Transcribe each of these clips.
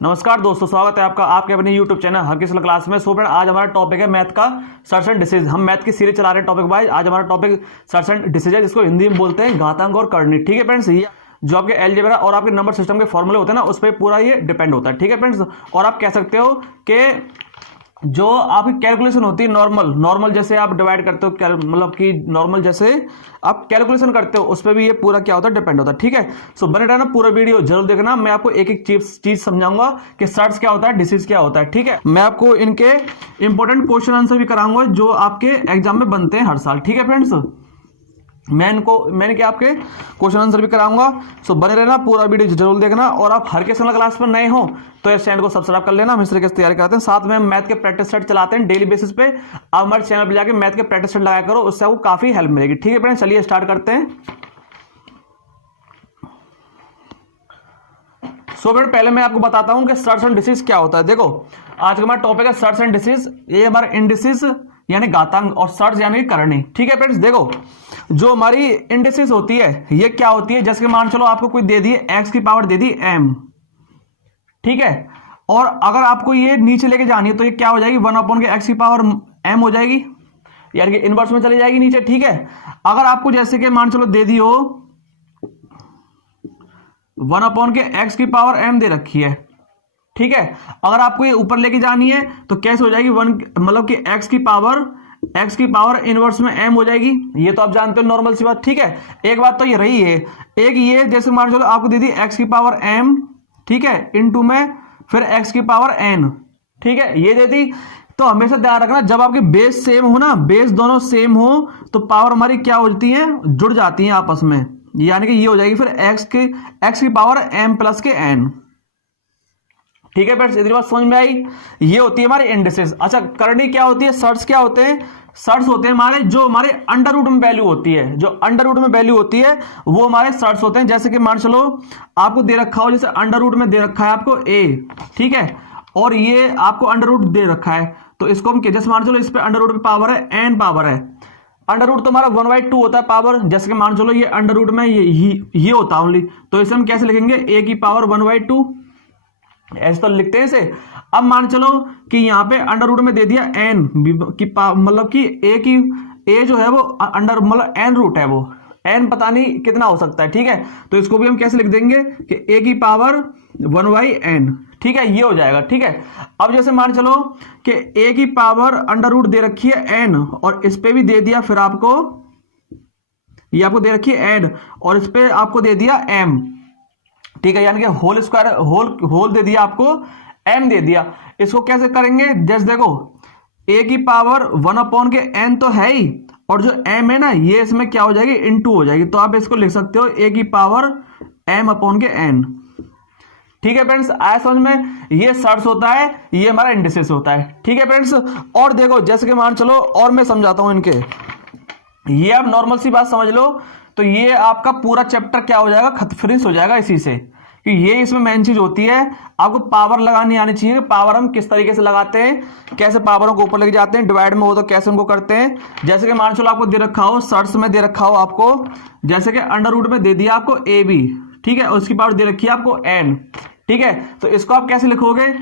नमस्कार दोस्तों, स्वागत है आपका आपके अपने YouTube चैनल हर किसी क्लास में। सो फ्रेंड, आज हमारा टॉपिक है मैथ का सर्च एंड डिसीज। हम मैथ की सीरीज चला रहे हैं टॉपिक वाइज। आज हमारा टॉपिक सर्च एंड डिसीज है, जिसको हिंदी में बोलते हैं घातांक और करनी। ठीक है फ्रेंड्स, ये जो आपके अलजेब्रा और आपके नंबर सिस्टम के फॉर्मूले होते हैं ना, उस पर पूरा ये डिपेंड होता है। ठीक है फ्रेंड्स, और आप कह सकते हो कि जो आपकी कैलकुलेशन होती है नॉर्मल जैसे आप डिवाइड करते हो, मतलब कि नॉर्मल जैसे आप कैलकुलेशन करते हो, उस पर भी ये पूरा क्या होता है, डिपेंड होता है। ठीक है, सो बने रहना, पूरा वीडियो जरूर देखना। मैं आपको एक एक चीज समझाऊंगा कि सर्च क्या होता है, डिसीज क्या होता है। ठीक है, मैं आपको इनके इंपॉर्टेंट क्वेश्चन आंसर भी कराऊंगा जो आपके एग्जाम में बनते हैं हर साल। ठीक है फ्रेंड्स, मैंने क्या आपके क्वेश्चन आंसर भी कराऊंगा। सो बने रहना, पूरा वीडियो जरूर देखना। और आप हर किसी क्लास पर नए हो तो इस चैनल को सब्सक्राइब कर लेना। हम इस तरीके से तैयारी करते हैं, साथ में हम मैथ के प्रैक्टिस सेट चलाते हैं डेली बेसिस पे। आप हमारे चैनल पर जाकर मैथ के प्रैक्टिस सेट लगाया करो, उससे आपको काफी हेल्प मिलेगी। ठीक है फ्रेंड्स, चलिए स्टार्ट करते हैं। सो फ्रेंड, पहले मैं आपको बताता हूं कि सर्च एंड डिसीज क्या होता है। देखो, आज का हमारा टॉपिक है सर्च एंड डिसीज। ये हमारा इंडिसेस यानी घातांक और सर्च यानी करनी। ठीक है फ्रेंड्स, देखो जो हमारी इंडिसेस होती है ये क्या होती है, जैसे कि मान चलो आपको कोई दे दी एक्स की पावर दे दी m। ठीक है, और अगर आपको ये नीचे लेके जानी है तो ये क्या हो जाएगी, 1 के एक्स की पावर m हो जाएगी, यानी कि इनवर्स में चली जाएगी नीचे। ठीक है, अगर आपको जैसे कि मान चलो दे दी हो 1 के एक्स की पावर m दे रखी है। ठीक है, अगर आपको ये ऊपर लेके जानी है तो कैसे हो जाएगी, 1 मतलब कि एक्स की पावर इनवर्स में m हो जाएगी। ये तो आप जानते हो, नॉर्मल सी बात। ठीक है, एक बात तो ये रही है, एक ये जैसे मान चलो आपको दे दी एक्स की पावर m, ठीक है, इनटू में फिर एक्स की पावर n। ठीक है, ये दे दी। तो हमेशा ध्यान रखना, जब आपके बेस सेम हो ना, बेस दोनों सेम हो तो पावर हमारी क्या होती है, जुड़ जाती है आपस में, यानी कि ये हो जाएगी फिर एक्स की पावर m प्लस के n। ठीक है फ्रेंड्स, इतनी बात समझ में आई। ये होती है हमारी इंडिसेस। अच्छा, करनी क्या होती है, सर्च क्या होते हैं। सर्च होते हैं हमारे जो हमारे अंडर रूट में वैल्यू होती है, जो अंडर रूट में वैल्यू होती है वो हमारे सर्च होते हैं। जैसे कि मान चलो आपको दे रखा हो, जैसे अंडर रूट में दे रखा है आपको a, ठीक है, और ये आपको अंडर रूट दे रखा है, तो इसको हम जैसे मान चलो इस पे अंडर रूट में पावर है n पावर है। अंडर रूट तो हमारा 1/2 होता है पावर, जैसे कि मान चलो ये अंडर रूट में ये होता है ओनली, तो इसे हम कैसे लिखेंगे, a की पावर 1/2, ऐसे तो लिखते हैं इसे। अब मान चलो कि यहाँ पे अंडर रूट में दे दिया n की मतलब कि a जो है वो अंडर मतलब n रूट है, वो n पता नहीं कितना हो सकता है। ठीक है, तो इसको भी हम कैसे लिख देंगे कि a की पावर 1/n। ठीक है, ये हो जाएगा। ठीक है, अब जैसे मान चलो कि a की पावर अंडर रूट दे रखी है n, और इस पे भी दे दिया फिर आपको, ये आपको दे रखी है n, और इस पे आपको दे दिया m। ठीक है, यानी कि होल स्क्वायर होल दे दिया आपको, m दे दिया। इसको कैसे करेंगे, जैसे देखो a की पावर 1 के n तो है ही, और जो m है ना ये इसमें क्या हो जाएगी, इनटू हो जाएगी। तो आप इसको लिख सकते हो a की पावर m के n। ठीक है फ्रेंड्स, आया समझ में। ये सर्च होता है, ये हमारा इंडिसेस होता है। ठीक है फ्रेंड्स, और देखो जैसे कि मान चलो, और मैं समझाता हूं इनके, ये आप नॉर्मल सी बात समझ लो, तो ये आपका पूरा चैप्टर क्या हो जाएगा, फिनिश हो जाएगा इसी से, कि ये इसमें मेन चीज होती है। आपको पावर लगानी आनी चाहिए। पावर हम किस तरीके से लगाते हैं, कैसे पावरों को ऊपर लेके जाते हैं, डिवाइड में हो तो कैसे उनको करते हैं। जैसे कि मान चलो आपको दे रखा हो, सर्च में दे रखा हो आपको, जैसे कि अंडर रूट में दे दिया आपको ए बी, ठीक है, उसकी पावर दे रखी है आपको n। ठीक है, तो इसको आप कैसे लिखोगे,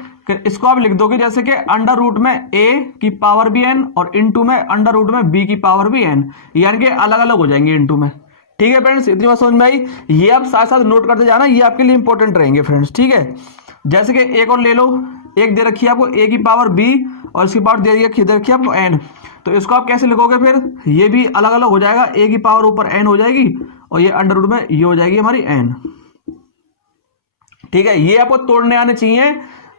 इसको आप लिख दोगे जैसे कि अंडर रूट में a की पावर भी n और इनटू में अंडर रूट में b की पावर भी n, यानी कि अलग अलग हो जाएंगे इनटू में। ठीक है फ्रेंड्स, इतनी बात समझ में आई। ये आप साथ साथ नोट करते जाना, ये आपके लिए इंपॉर्टेंट रहेंगे फ्रेंड्स। ठीक है, जैसे कि एक और ले लो, एक दे रखी है आपको a की पावर b और इसकी पावर दे रखी है आपको n, तो इसको आप कैसे लिखोगे, फिर ये भी अलग अलग हो जाएगा, a की पावर ऊपर n हो जाएगी और ये अंडर रूट में ये हो जाएगी हमारी n। ठीक है, ये आपको तोड़ने आने चाहिए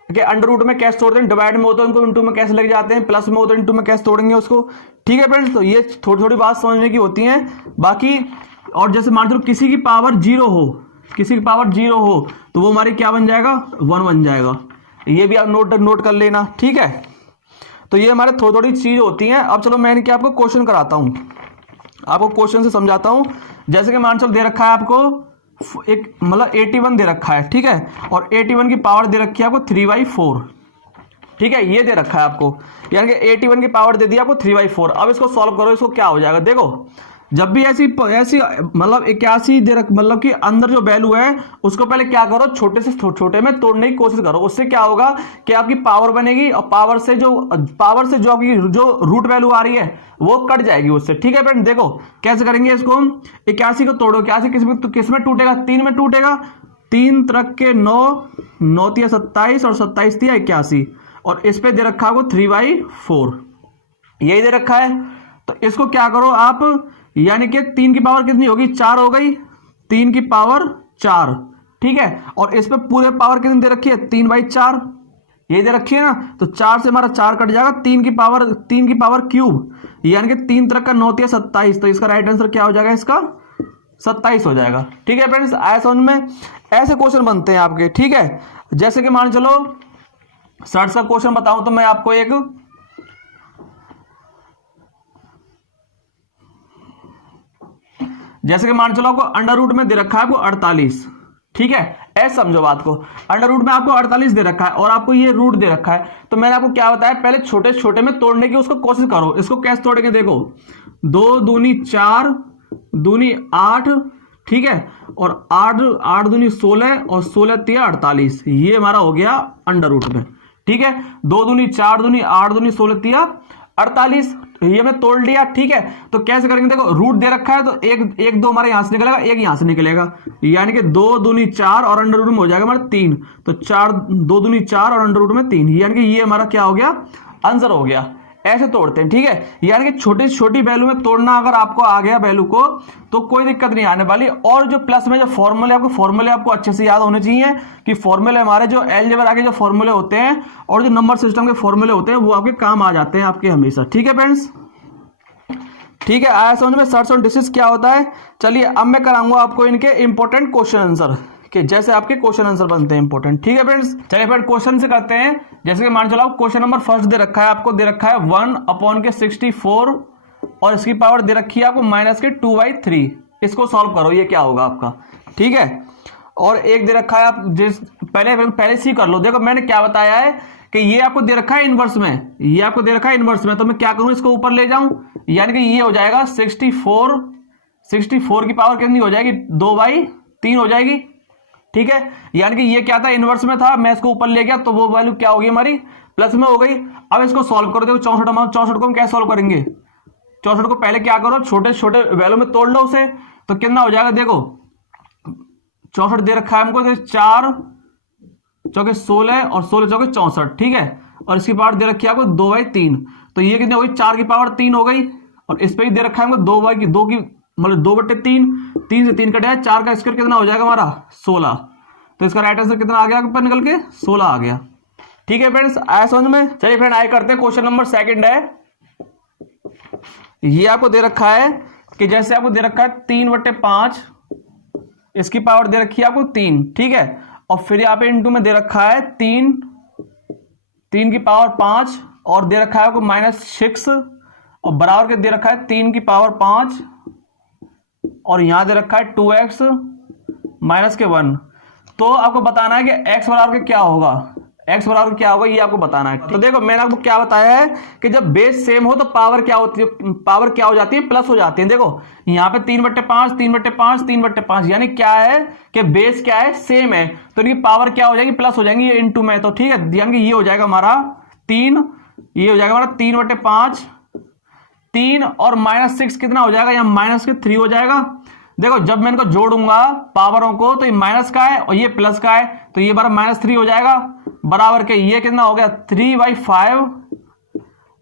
कि अंडर रूट में कैसे तोड़ते हैं, डिवाइड में हो तो उनको इनटू में कैसे लग जाते हैं, प्लस में हो तो इनटू में कैसे तोड़ेंगे उसको। ठीक है फ्रेंड्स, तो ये थोड़ी थोड़ी बात समझने की होती है बाकी। और जैसे मान लो किसी की पावर 0 हो, किसी की पावर 0 हो तो वो हमारी क्या बन जाएगा, 1 बन जाएगा। ये भी आप नोट कर लेना। ठीक है, तो ये हमारे थोड़ी थोड़ी चीज होती हैं। अब चलो मैं इनके आपको क्वेश्चन कराता हूं, आपको क्वेश्चन से समझाता हूं। जैसे कि मान चलो दे रखा है आपको एक मतलब 81 दे रखा है, ठीक है, और 81 की पावर दे रखी है आपको 3/4। ठीक है, ये दे रखा है आपको, यानी कि 81 की पावर दे दी आपको 3/4। अब इसको सॉल्व करो, इसको क्या हो जाएगा, देखो जब भी ऐसी ऐसी मतलब 81 दे रख, मतलब कि अंदर जो वैल्यू है उसको पहले क्या करो, छोटे से छोटे में तोड़ने की कोशिश करो। उससे क्या होगा कि आपकी पावर बनेगी और पावर से जो आपकी जो रूट वैल्यू आ रही है वो कट जाएगी उससे। ठीक है फ्रेंड, देखो कैसे करेंगे इसको हम। 81 को तोड़ो, 81 किस में टूटेगा, 3 में टूटेगा। 3 तरक के 9, 9 तिया 27 और 27 तिया 81, और इस पे दे रखा है 3/4, यही दे रखा है। तो इसको क्या करो आप, यानी कि 3 की पावर कितनी होगी, 4 हो गई, 3 की पावर 4। ठीक है, और इस पे पूरे पावर कितनी दे रखी है, 3/4, यही दे रखी है ना। तो 4 से हमारा 4 कट जाएगा, 3 की पावर क्यूब, यानी कि 3 तरह का 9 तिया 27। तो इसका राइट आंसर क्या हो जाएगा, इसका 27 हो जाएगा। ठीक है फ्रेंड्स, आया समझ में। ऐसे क्वेश्चन बनते हैं आपके। ठीक है, जैसे कि मान चलो सर्च का क्वेश्चन बताऊं तो मैं आपको एक, जैसे कि मान चलो आपको अंडर रूट में दे रखा है आपको 48। ठीक है, ऐसे समझो बात को, अंडर रूट में आपको 48 दे रखा है और आपको ये रूट दे रखा है। तो मैंने आपको क्या बताया, पहले छोटे छोटे में तोड़ने की उसको कोशिश करो। इसको कैसे तोड़ेंगे, देखो 2 दूनी 4, दूनी 8, ठीक है, और 8 दूनी 16 और 16 तिया 48, ये हमारा हो गया अंडर रूट में। ठीक है, 2 दूनी 4 दूनी 8 दूनी 16 तिया 48, ये हमने तोड़ लिया। ठीक है, तो कैसे करेंगे, देखो रूट दे रखा है तो एक 2 हमारे यहां से निकलेगा, एक यहां से निकलेगा, यानी कि 2 दूनी 4 और अंडर रूट में हो जाएगा हमारा 3। तो 2 दूनी 4 और अंडर रूट में 3, यानी कि ये हमारा क्या हो गया, आंसर हो गया। ऐसे तोड़ते हैं। ठीक है, यानी कि छोटी छोटी वैल्यू में तोड़ना अगर आपको आ गया वैल्यू को तो कोई दिक्कत नहीं आने वाली। और जो प्लस में जो फॉर्मूले आपको अच्छे से याद होने चाहिए कि फॉर्मूले हमारे जो अलजेब्रा के जो फॉर्मूले होते हैं और जो नंबर सिस्टम के फॉर्मूले होते हैं वो आपके काम आ जाते हैं आपके हमेशा। ठीक है फ्रेंड्स, ठीक है, आया समझ में सर्च और डिसीज क्या होता है। चलिए अब मैं कराऊंगा आपको इनके इंपॉर्टेंट क्वेश्चन आंसर, कि जैसे आपके क्वेश्चन आंसर बनते हैं इंपॉर्टेंट। ठीक है फ्रेंड्स, चलिए फिर क्वेश्चन से करते हैं। जैसे कि मान चलो क्वेश्चन नंबर फर्स्ट दे रखा है, आपको दे रखा है 1/64 और इसकी पावर दे रखी है आपको -2/3। इसको सॉल्व करो, ये क्या होगा आपका। ठीक है, और एक दे रखा है, आप पहले सी कर लो। देखो मैंने क्या बताया है कि ये आपको दे रखा है इनवर्स में, ये आपको दे रखा है इनवर्स में, तो मैं क्या करूं, इसको ऊपर ले जाऊं, यानी कि ये हो जाएगा 64 की पावर कितनी हो जाएगी, 2/3 हो जाएगी। ठीक है, यानी कि ये क्या था, इनवर्स में था, मैं इसको ऊपर ले गया तो वो वैल्यू क्या होगी हमारी, प्लस में हो गई। अब इसको सॉल्व करो, देखो 64 को हम कैसे सॉल्व करेंगे, 64 को पहले क्या करो, छोटे छोटे वैल्यू में तोड़ लो उसे, तो कितना हो जाएगा, देखो 64 दे रखा है हमको, 4 चौके 16 और 16 चौके 64। ठीक है, और इसकी पावर दे रखी है आपको 2/3, तो ये कितनी हो गई, 4 की पावर 3 हो गई। और इस पे ही दे रखा है हमको 2 की मतलब 2/3, 3 से 3 कटा है, 4 का स्क्वायर कितना हो जाएगा हमारा 16। तो इसका राइट आंसर कितना आ गया ऊपर निकल के, 16 आ गया। ठीक है फ्रेंड्स, आया समझ में। चलिए फ्रेंड आए करते हैं, क्वेश्चन नंबर सेकंड है। ये आपको दे रखा है कि जैसे आपको दे रखा है 3/5, इसकी पावर दे रखी है आपको 3। ठीक है, और फिर यहाँ पे इंटू में दे रखा है 3 की पावर 5 और दे रखा है आपको -6 और बराबर के दे रखा है 3 की पावर 5 और यहां दे रखा है 2x -1। तो आपको बताना है कि x बराबर क्या होगा, x बराबर क्या होगा ये आपको बताना है। तो देखो मैंने आपको क्या बताया है कि जब बेस सेम हो तो पावर क्या होती है, पावर क्या हो जाती है, प्लस हो जाती है। देखो यहाँ पे 3/5 3/5 3/5, यानी क्या है कि बेस क्या है, सेम है, तो इनकी पावर क्या हो जाएगी, प्लस हो जाएंगी, ये इंटू में। तो ठीक है, यानी कि ये हो जाएगा हमारा 3, ये हो जाएगा हमारा 3/5, 3 और -6 कितना हो जाएगा, यहाँ -3 हो जाएगा। देखो जब मैं इनको जोड़ूंगा पावरों को तो ये माइनस का है और ये प्लस का है, तो ये बार -3 हो जाएगा, बराबर के ये कितना हो गया 3/5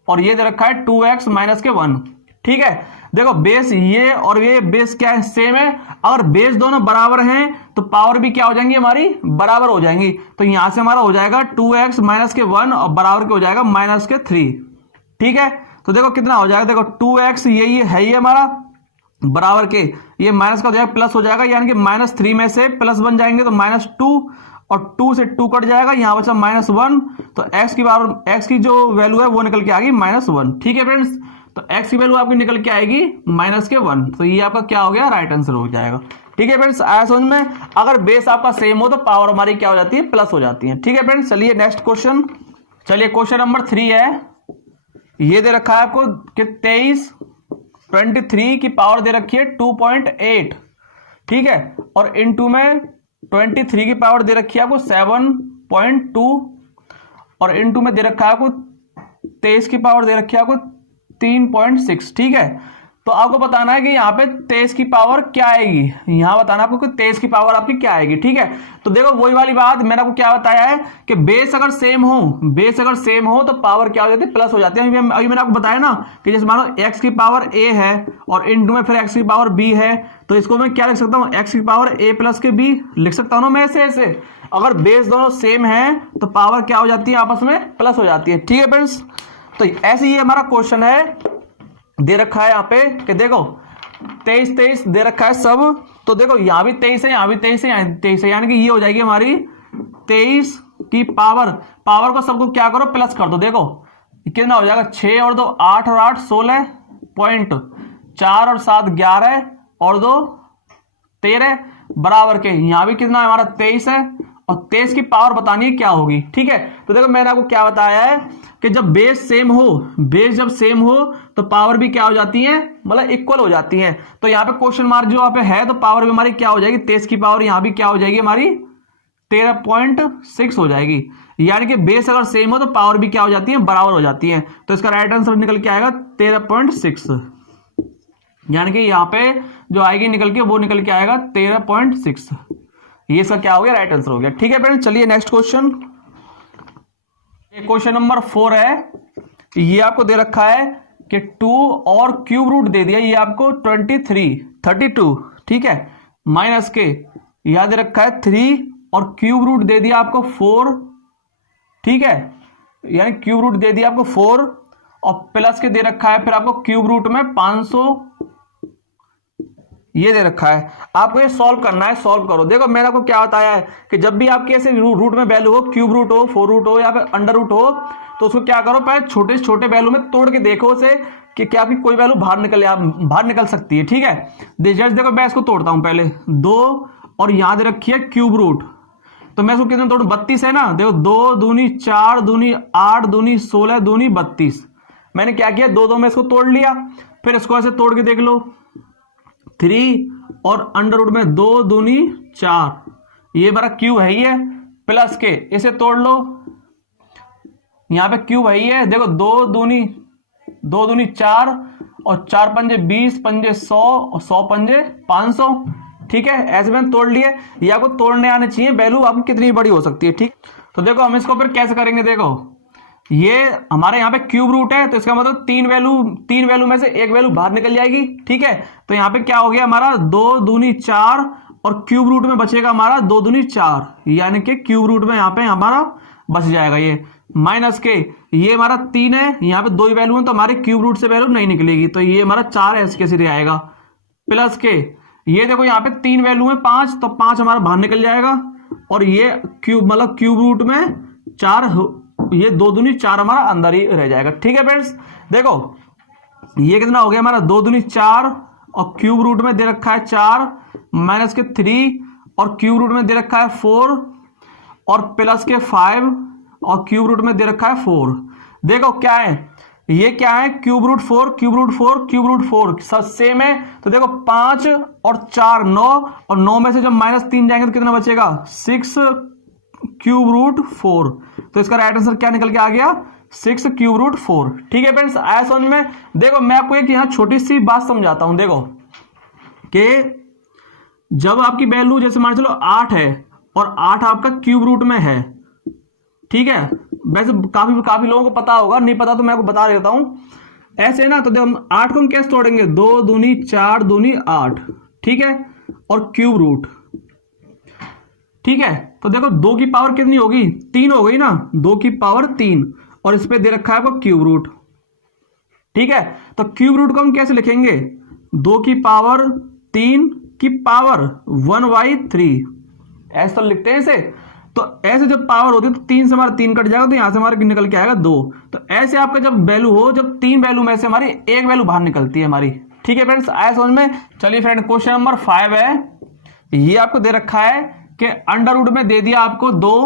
और ये दे रखा है 2x -1। ठीक है, देखो बेस ये और ये बेस क्या है, सेम है। अगर बेस दोनों बराबर हैं तो पावर भी क्या हो जाएंगी हमारी, बराबर हो जाएंगी। तो यहां से हमारा हो जाएगा 2x -1 और बराबर के हो जाएगा -3। ठीक है, तो देखो कितना हो जाएगा, देखो 2x ये है ये हमारा, बराबर के ये माइनस का हो जाएगा प्लस हो जाएगा, यानी कि -3 में से प्लस बन जाएंगे तो -2 और 2 से 2 कट जाएगा, यहां बचा -1। तो x की जो वैल्यू है वो निकल के आ गई -1। ठीक है फ्रेंड्स, तो x की वैल्यू आपकी निकल के आएगी -1, तो ये आपका क्या हो गया, राइट आंसर हो जाएगा। ठीक है फ्रेंड्स, आया समझ में। अगर बेस आपका सेम हो तो पावर हमारी क्या हो जाती है, प्लस हो जाती है। ठीक है फ्रेंड्स, चलिए नेक्स्ट क्वेश्चन। चलिए क्वेश्चन नंबर 3 है, ये दे रखा है आपको कि 23 23 की पावर दे रखी है 2.8, ठीक है, और इनटू में 23 की पावर दे रखी है आपको 7.2, और इनटू में दे रखा है आपको 23 की पावर दे रखी है आपको 3.6, ठीक है। तो आपको बताना है कि यहाँ पे 23 की पावर क्या आएगी, यहाँ बताना आपको कि 23 की पावर आपकी क्या आएगी, ठीक है। तो देखो वही वाली बात मैंने आपको क्या बताया है कि बेस अगर सेम हो तो पावर क्या हो जाती है, प्लस हो जाती है। अभी मैंने आपको बताया ना कि जैसे मान लो x की पावर a है और इनटू में फिर x की पावर b है, तो इसको मैं क्या लिख सकता हूँ, x की पावर a प्लस के b लिख सकता हूँ ना मैं ऐसे। अगर बेस दोनों सेम है तो पावर क्या हो जाती है, आपस में प्लस हो जाती है, ठीक है फ्रेंड्स। तो ऐसे ही हमारा क्वेश्चन है, दे रखा है यहाँ पे कि देखो 23 दे रखा है सब, तो देखो यहाँ भी 23 है, यहाँ भी 23 है, यहाँ 23 है, यानी कि ये हो जाएगी हमारी 23 की पावर को सबको क्या करो, प्लस कर दो। देखो कितना हो जाएगा, 6 और 2 8 और 8 16 पॉइंट, 4 और 7 11 और 2 13 बराबर के, यहाँ भी कितना है हमारा 23 है, और 23 की पावर बतानी है क्या होगी, ठीक है। तो देखो मैंने आपको क्या बताया है कि जब बेस सेम हो तो पावर भी क्या हो जाती है, मतलब इक्वल हो जाती है। तो यहाँ पे क्वेश्चन मार्क जो यहाँ पे है, तो पावर भी हमारी क्या हो जाएगी, 23 की पावर यहाँ भी क्या हो जाएगी हमारी 13.6 हो जाएगी। यानी कि बेस अगर सेम हो तो पावर भी क्या हो जाती है, बराबर हो जाती है। तो इसका राइट आंसर निकल के आएगा 13.6, यानी कि यहाँ पे जो आएगी निकल के वो निकल के आएगा 13.6। ये सब क्या हो गया, राइट आंसर हो गया, ठीक है फ्रेंड्स। चलिए नेक्स्ट क्वेश्चन, क्वेश्चन नंबर 4 है। ये आपको दे रखा है कि 2 और क्यूब रूट दे दिया, ये आपको 32, ठीक है, माइनस के यहां दे रखा है 3 और क्यूब रूट दे दिया आपको 4, ठीक है, यानी क्यूब रूट दे दिया आपको 4 और प्लस के दे रखा है फिर आपको क्यूब रूट में 500 ये दे रखा है। आपको ये सॉल्व करना है, सॉल्व करो। देखो मैंने आपको क्या बताया है कि जब भी आपके ऐसे रूट में वैल्यू हो, क्यूब रूट हो, 4 रूट हो या फिर अंडर रूट हो, तो उसको क्या करो, पहले छोटे छोटे वैल्यू में तोड़ के देखो उसे कि क्या आपकी कोई वैल्यू बाहर निकल सकती है, ठीक है। जैसे देखो मैं इसको तोड़ता हूं पहले, 2 और यहां दे रखी है क्यूब रूट, तो मैं इसको कितने तोड़ू, 32 है ना। देखो 2 दूनी 4 दूनी 8 दूनी 16 दूनी 32, मैंने क्या किया, 2 में इसको तोड़ लिया। फिर इसको ऐसे तोड़ के देख लो, 3 और अंडर रूट में 2 दूनी 4, ये मेरा क्यूब है ही है, प्लस के इसे तोड़ लो, यहां पे क्यूब है ही है। देखो 2 दूनी 4 और 4 पंजे 20 पंजे 100 और 100 पंजे 500, ठीक है, ऐसे मैंने तोड़ लिए। ये आपको तोड़ने आने चाहिए, वैल्यू आपकी कितनी बड़ी हो सकती है, ठीक। तो देखो हम इसको फिर कैसे करेंगे, देखो ये हमारे यहाँ पे क्यूब रूट है, तो इसका मतलब 3 वैल्यू में से एक वैल्यू बाहर निकल जाएगी, ठीक है। तो यहाँ पे क्या हो गया हमारा, 2 दूनी 4 और क्यूब रूट में बचेगा हमारा 2 दूनी 4, यानी कि क्यूब रूट में यहाँ पे हमारा बच जाएगा ये, माइनस के ये हमारा 3 है, यहाँ पे 2 वैल्यू है तो हमारे क्यूब रूट से वैल्यू नहीं निकलेगी, तो ये हमारा 4 ऐसे कैसे रह आएगा, प्लस के ये देखो यहाँ पे 3 वैल्यू है 5, तो 5 हमारा बाहर निकल जाएगा, और ये क्यूब मतलब क्यूब रूट में 4, ये 2 दूनी 4 हमारा अंदर ही रह जाएगा, ठीक है फ्रेंड्स। देखो ये कितना हो गया हमारा, 2 दूनी 4 और क्यूब रूट में दे रखा है 4 माइनस के 3 और क्यूब रूट में दे रखा है 4 और प्लस के 5 और क्यूब रूट में दे रखा है 4। देखो क्या है, ये क्या है, cube root 4 cube root 4 cube root 4 सब सेम है। तो देखो 5 और 4 9, और 9 में से जब -3 जाएंगे तो कितना बचेगा, 6 क्यूब रूट 4। तो इसका राइट आंसर क्या निकल के आ गया, 6 क्यूब रूट 4, ठीक है फ्रेंड्स। आया समझ में। देखो मैं आपको एक यहाँ छोटी सी बात समझाता हूं, देखो कि जब आपकी वैल्यू जैसे मान चलो 8 है और 8 आपका क्यूब रूट में है, ठीक है, वैसे काफी लोगों को पता होगा, नहीं पता तो मैं आपको बता देता हूं। ऐसे ना, तो देखो 8 को हम कैसे तोड़ेंगे, 2 दूनी 4 दूनी 8, ठीक है, और क्यूब रूट, ठीक है। तो देखो 2 की पावर कितनी होगी, 3 हो गई ना, 2 की पावर 3, और इस पे दे रखा है आपको क्यूब रूट, ठीक है। तो क्यूब रूट को हम कैसे लिखेंगे, 2 की पावर 3 की पावर 1/3, ऐसे तो लिखते हैं इसे। तो ऐसे जब पावर होती है तो 3 से हमारा 3 कट जाएगा, तो यहां से हमारे निकल के आएगा 2। तो ऐसे आपका जब वैल्यू हो, जब 3 वैल्यू में से हमारी एक वैल्यू बाहर निकलती है हमारी, ठीक है फ्रेंड्स। आया समझ में। चलिए फ्रेंड क्वेश्चन नंबर 5 है, ये आपको दे रखा है कि अंडर रूट में दे दिया आपको 2,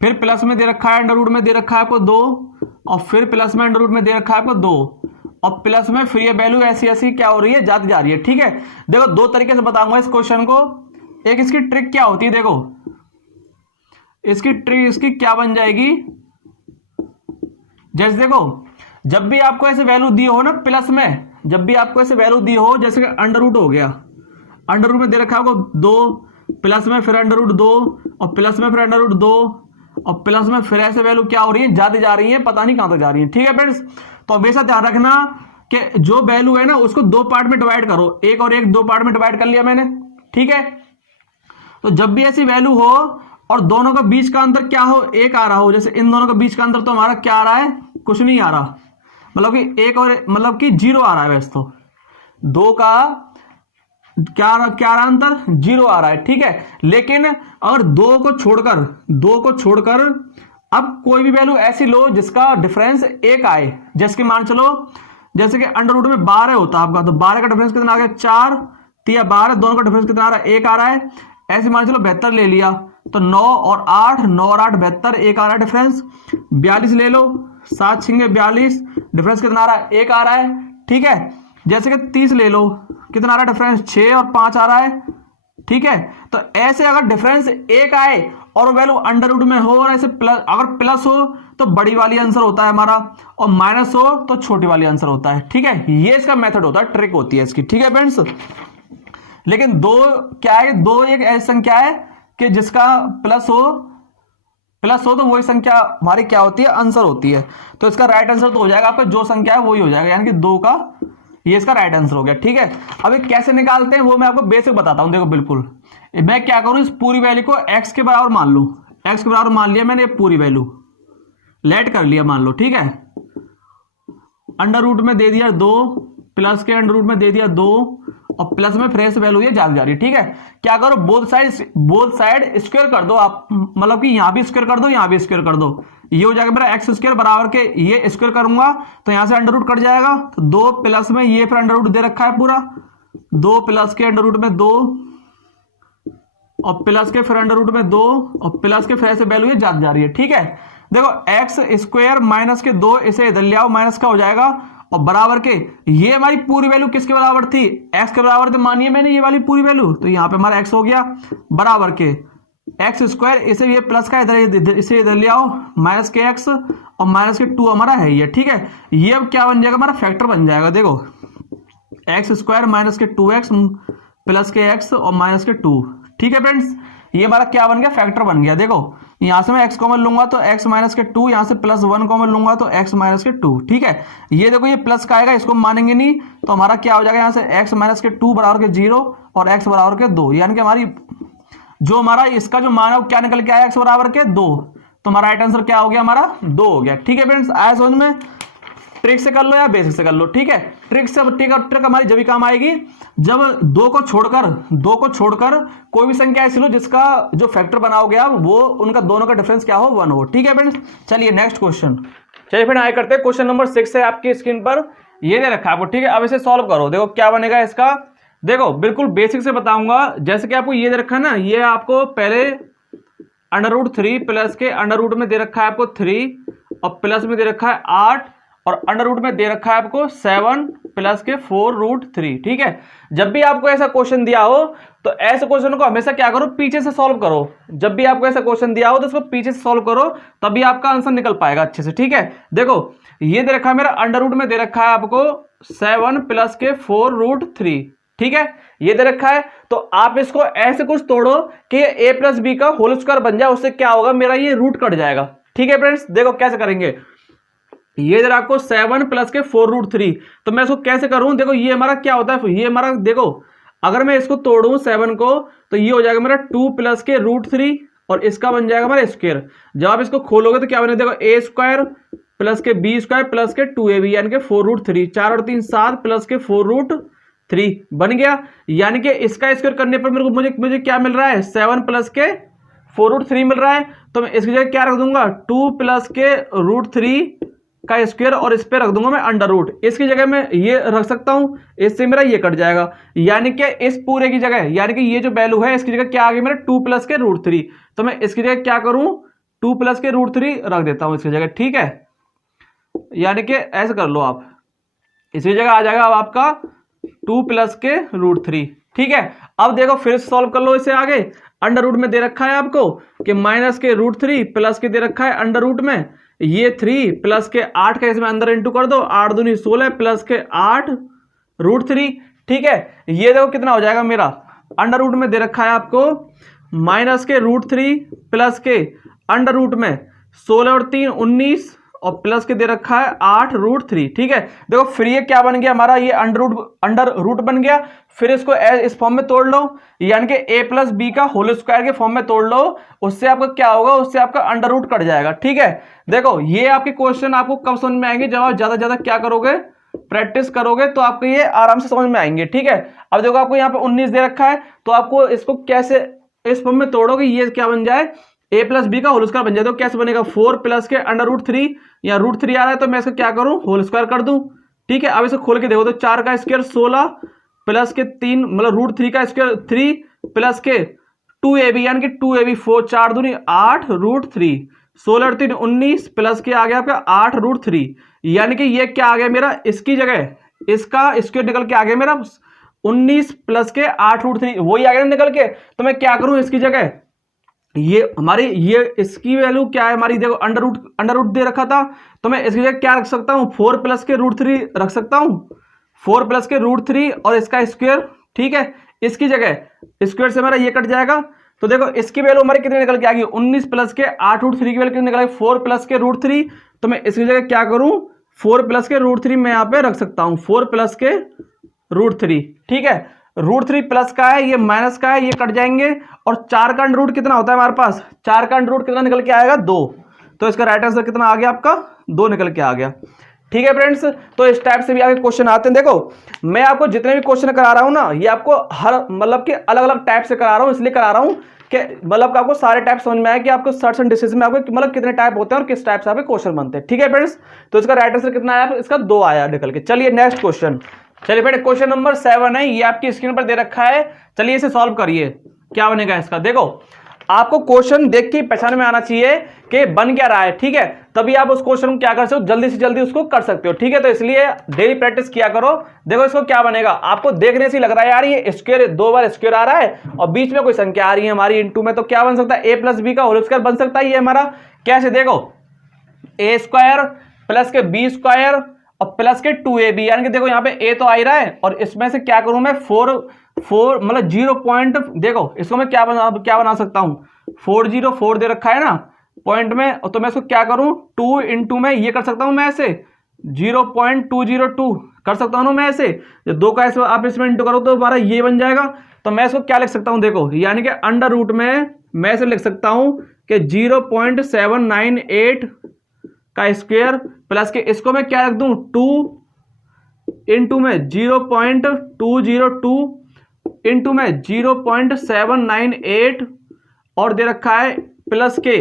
फिर प्लस में दे रखा है अंडर रूट में दे रखा है आपको 2, और फिर प्लस में अंडर रूट में दे रखा है आपको 2, और प्लस में फिर ये वैल्यू ऐसी ऐसी क्या हो रही है, जाती जा रही है। ठीक है, देखो दो तरीके से बताऊंगा इस क्वेश्चन को। एक इसकी ट्रिक क्या होती है, देखो इसकी ट्रिक इसकी क्या बन जाएगी, जैसे देखो जब भी आपको ऐसे वैल्यू दी हो ना प्लस में, जब भी आपको ऐसे वैल्यू दी हो, जैसे कि अंडर रूट हो गया, अंडर रूट में दे रखा होगा 2, प्लस में फिर अंडर रूट 2, और प्लस में फिर अंडर रूट 2, और प्लस में फिर ऐसे वैल्यू क्या हो रही है, जाती जा रही है, पता नहीं कहां तक जा रही है। ठीक है फ्रेंड्स, तो हमेशा ध्यान रखना कि जो वैल्यू है ना उसको दो पार्ट में डिवाइड करो, एक और एक, दो पार्ट में डिवाइड कर लिया मैंने। ठीक है, तो जब भी ऐसी वैल्यू हो और दोनों का बीच का अंतर क्या हो, एक आ रहा हो, जैसे इन दोनों का बीच का अंतर तो हमारा क्या आ रहा है, कुछ नहीं आ रहा, मतलब कि एक और मतलब कि 0 आ रहा है, वैसे तो दो का क्या आ रहा अंतर, 0 आ रहा है। ठीक है, लेकिन अगर दो को छोड़कर अब कोई भी वैल्यू ऐसी लो जिसका डिफरेंस 1 आए, जैसे कि मान चलो जैसे कि अंडर रूट में 12 होता है आपका, तो 12 का डिफरेंस कितना आ गया, 4 3 12, दोनों का डिफरेंस कितना आ रहा है, 1 आ रहा है। ऐसे मान चलो 72 ले लिया, तो 9 और 8 72, 1 आ रहा है डिफरेंस। 42 ले लो, 7 6 42, डिफरेंस कितना आ रहा है, 1 आ रहा है। ठीक है, जैसे कि 30 ले लो, कितना आ रहा है डिफरेंस, 6 और 5 आ रहा है। ठीक है, तो ऐसे अगर डिफरेंस 1 आए और वैल्यू अंडर रूट में हो, और ऐसे प्लस, अगर प्लस हो तो बड़ी वाली आंसर होता है हमारा, और माइनस हो तो छोटी वाली आंसर होता है। ठीक है, ये इसका मेथड होता है, ट्रिक होती है इसकी। ठीक है फ्रेंड्स, लेकिन दो क्या है, दो एक ऐसी संख्या है कि जिसका प्लस हो तो वही संख्या हमारी क्या होती है, आंसर होती है। तो इसका राइट आंसर तो हो जाएगा आपका, जो संख्या है वही हो जाएगा, यानी कि 2 का ये इसका राइट आंसर हो गया। ठीक है, अब कैसे निकालते हैं वो मैं आपको बेसिक बताता हूं। देखो बिल्कुल मैं क्या करूं, इस पूरी वैल्यू को x के बराबर मान लूं, x के बराबर मान लिया मैंने, पूरी वैल्यू लेट कर लिया मान लो। ठीक है, अंडर रूट में दे दिया 2, प्लस के अंडर रूट में दे दिया 2, और प्लस में फ्रेश वैल्यू ये जा रही है। ठीक है, क्या करो, बोथ साइड स्क्वायर कर दो आप, मतलब कि यहां भी स्क्वायर कर दो, यहां भी स्क्वायर कर दो, ये हो जाएगा मेरा एक्स स्क्वायर बराबर के, ये स्क्वायर करूंगा तो यहां से अंडर रूट कट जाएगा, तो 2 प्लस में ये फिर अंडर रूट दे रखा है पूरा, 2 प्लस के अंडर रूट में 2, और प्लस के फिर अंडर रूट में 2, और प्लस के फिर ऐसे वैल्यू ये जा रही है। ठीक है, देखो एक्स स्क्वायर माइनस के 2, इसे इधर ले आओ, माइनस का हो जाएगा, और बराबर के ये हमारी पूरी वैल्यू किसके बराबर थी, एक्स के बराबर थी, मानिए मैंने ये वाली पूरी वैल्यू, तो यहां पे हमारा एक्स हो गया बराबर के एक्स स्क्वायर, इसे ये प्लस का इधर इसे इधर ले आओ, माइनस के एक्स, और माइनस के 2 हमारा है ये। ठीक है, ये अब क्या बन जाएगा, हमारा फैक्टर बन जाएगा। देखो एक्स स्क्वायर माइनस के 2x प्लस के x और माइनस के 2। ठीक है फ्रेंड्स, ये हमारा क्या बन गया, फैक्टर बन गया। देखो यहां से मैं x कॉमन लूंगा तो x माइनस के 2, यहां से प्लस 1 कॉमन लूंगा तो x माइनस के 2। ठीक है, ये देखो ये प्लस का आएगा, इसको मानेंगे नहीं, तो हमारा क्या हो जाएगा, यहां से x माइनस के 2 बराबर के 0 और x बराबर के 2, यानी कि हमारी जो हमारा इसका जो मान है वो क्या निकल के आया, x बराबर के 2, तो हमारा राइट आंसर क्या हो गया, हमारा 2 हो गया। ठीक है फ्रेंड्स, आया समझ में, ट्रिक से कर लो या बेसिक से कर लो। ठीक है, ट्रिक से ट्रिक हमारी जब भी काम आएगी जब 2 को छोड़कर कोई भी संख्या ऐसी लो जिसका जो फैक्टर बनाओगे आप वो उनका दोनों का डिफरेंस क्या हो, 1 हो। ठीक है फ्रेंड्स, चलिए नेक्स्ट क्वेश्चन, चलिए फिर आगे करते हैं। क्वेश्चन नंबर 6 है आपकी स्क्रीन पर, ये दे रखा है आपको। ठीक है, अब इसे सॉल्व करो, देखो क्या बनेगा इसका। देखो बिल्कुल बेसिक से बताऊंगा, जैसे कि आपको ये दे रखा है ना, ये आपको पहले अंडर रूट 3 प्लस के अंडर रूट में दे रखा है आपको 3, और प्लस में दे रखा है 8, और अंडर रूट में दे रखा है आपको 7 प्लस के 4√3। ठीक है, जब भी आपको ऐसा क्वेश्चन दिया हो तो ऐसे क्वेश्चन को हमेशा क्या करो, पीछे से सॉल्व करो। जब भी आपको ऐसा क्वेश्चन दिया हो तो उसको पीछे से सॉल्व करो, तभी आपका आंसर निकल पाएगा अच्छे से। ठीक है, देखो ये दे रखा है मेरा अंडर रूट में दे रखा है आपको 7 प्लस के 4√3। ठीक है, ये दे रखा है, तो आप इसको ऐसे कुछ तोड़ो कि ये a प्लस बी का होल स्क्वायर बन जाए, उससे क्या होगा, मेरा ये रूट कट जाएगा। ठीक है फ्रेंड्स, देखो कैसे करेंगे, ये जरा आपको 7 प्लस के 4√3, तो मैं इसको कैसे करूं, देखो ये हमारा क्या होता है, ये हमारा देखो अगर मैं इसको तोड़ूं 7 को तो ये हो जाएगा मेरा 2 प्लस के √3, और इसका बन जाएगा हमारा स्क्वायर। जब आप इसको खोलोगे तो क्या बनेगा, देखो a स्क्वायर प्लस के b स्क्वायर प्लस के 2ab, यानी कि 4√3, 4 और 3 7 प्लस के 4√3 बन गया। यानी कि इसका स्क्वायर करने पर मुझे क्या मिल रहा है, 7 प्लस के 4√3 मिल रहा है। तो मैं इसकी जगह क्या रख दूंगा, 2 प्लस के √3 का स्क्वायर, और इस पे रख दूंगा मैं अंडर रूट, इसकी जगह मैं ये रख सकता हूं, इससे मेरा ये कट जाएगा। यानी कि इस पूरे की जगह, यानी कि ये जो वैल्यू है इसकी जगह क्या आ गई मेरा 2 प्लस के √3, तो मैं इसकी जगह क्या करूं, 2 प्लस के √3 रख देता हूं इसकी जगह। ठीक है, यानी कि ऐसे कर लो आप, इसी जगह आ जाएगा अब आपका 2 प्लस के रूट 3। ठीक है, अब देखो फिर सॉल्व कर लो इसे आगे। अंडर रूट में दे रखा है आपको कि माइनस के रूट 3 प्लस के दे रखा है अंडर रूट में ये 3 प्लस के 8 का इसमें अंदर इंटू कर दो, 8 दूनी 16 प्लस के 8 रूट 3। ठीक है, ये देखो कितना हो जाएगा मेरा, अंडर रूट में दे रखा है आपको माइनस के रूट 3 प्लस के अंडर रूट में 16 और 3 19 और प्लस के दे रखा है 8 रूट 3। ठीक है, देखो फिर ये क्या बन गया हमारा, ये अंडर रूट बन गया। फिर इसको इस फॉर्म में तोड़ लो, यानी कि a प्लस बी का होल स्क्वायर के फॉर्म में तोड़ लो। उससे आपका क्या होगा, उससे आपका अंडर रूट कट जाएगा। ठीक है, देखो ये आपके क्वेश्चन आपको कब समझ में आएंगे, जब आप ज्यादा क्या करोगे, प्रैक्टिस करोगे तो आपको ये आराम से समझ में आएंगे। ठीक है, अब देखो आपको यहाँ पे 19 दे रखा है, तो आपको इसको कैसे इस फॉर्म में तोड़ोगे, ये क्या बन जाए, a प्लस बी का होल स्क्वायर बन जाए। तो कैसे बनेगा, 4 प्लस के अंडर रूट 3 या रूट 3 आ रहा है तो मैं इसको क्या करूं, होल स्क्वायर कर दूं। ठीक है, अब इसे खोल के देखो तो 4 का स्क्वायर 16 प्लस के 3 मतलब रूट 3 का स्क्वायर 3 प्लस के 2ab यानी कि 2ab 4 4 दूनी 8 रूट 3 16 और 3 19 प्लस के आ गया आपका 8 रूट 3, यानी कि ये क्या आ गया मेरा, इसकी जगह इसका स्क्वायर निकल के आ गया मेरा 19 प्लस के 8 रूट 3, वही आ गया निकल के। तो मैं क्या करूं, इसकी जगह ये हमारी ये इसकी वैल्यू क्या है हमारी, देखो अंडर रूट दे रखा था, तो मैं इसकी जगह क्या रख सकता हूं, 4 प्लस के रूट 3 रख सकता हूं, 4 प्लस के रूट 3 और इसका स्क्वायर। ठीक है, इसकी जगह स्क्वायर से मेरा ये कट जाएगा, तो देखो इसकी वैल्यू हमारी कितनी निकल के आ गई, 19 प्लस के 8 रूट 3 की वैल्यू कितनी निकल आई, 4 प्लस के रूट 3। तो मैं इसकी जगह क्या करूं, 4 प्लस के रूट 3 मैं यहाँ पे रख सकता हूं, 4 प्लस के रूट 3। ठीक है, रूट 3 प्लस का है, ये माइनस का है, ये कट जाएंगे। और 4 का अंडर रूट कितना होता है हमारे पास, 4 का अंडर रूट कितना निकल के आएगा, 2। तो इसका राइट आंसर कितना आ गया आपका, 2 निकल के आ गया। ठीक है फ्रेंड्स, तो इस टाइप से भी आगे क्वेश्चन आते हैं। देखो मैं आपको जितने भी क्वेश्चन करा रहा हूं ना, ये आपको हर मतलब कि अलग अलग टाइप से करा रहा हूं, इसलिए करा रहा हूं कि मतलब आपको सारे टाइप समझ में आए कि आपको सर्च एंड डिसीजन में आपको मतलब कितने टाइप होते हैं और किस टाइप से आपके क्वेश्चन बनते हैं। ठीक है फ्रेंड्स, तो इसका राइट आंसर कितना आया, इसका 2 आया निकल के। चलिए नेक्स्ट क्वेश्चन, चलिए बेटे क्वेश्चन नंबर 7 है, ये आपकी स्क्रीन पर दे रखा है। चलिए इसे सॉल्व करिए, क्या बनेगा इसका। देखो आपको क्वेश्चन देख के पहचान में आना चाहिए कि बन क्या रहा है। ठीक है, तभी आप उस क्वेश्चन को क्या कर सकते हो, जल्दी से जल्दी उसको कर सकते हो। ठीक है, तो इसलिए डेली प्रैक्टिस किया करो। देखो इसको क्या बनेगा, आपको देखने से लग रहा है यार ये स्क्वायर 2 बार स्क्वायर आ रहा है और बीच में कोई संख्या आ रही है हमारी इंटू में, तो क्या बन सकता है, a प्लस बी का होल स्क्वायर बन सकता है। ये हमारा कैसे, देखो a स्क्वायर प्लस के b स्क्वायर और प्लस के 2ab, यानी कि देखो यहाँ पे a तो आ ही रहा है और इसमें से क्या करूं मैं 4 मतलब 0 पॉइंट, देखो इसको मैं क्या बना सकता हूं, 404 दे रखा है ना पॉइंट में, तो मैं इसको क्या करूं 2 इंटू में ये कर सकता हूं मैं ऐसे 0.202 कर सकता हूं मैं ऐसे, जब 2 का आप इसमें इंटू करो तो हमारा ये बन जाएगा। तो मैं इसको क्या लिख सकता हूं, देखो यानी कि अंडर रूट में मैं इसे लिख सकता हूं कि 0.798 का स्क्वायर प्लस के इसको मैं क्या रख दूं 2 इंटू में 0.202 इंटू में 0.798 और दे रखा है प्लस के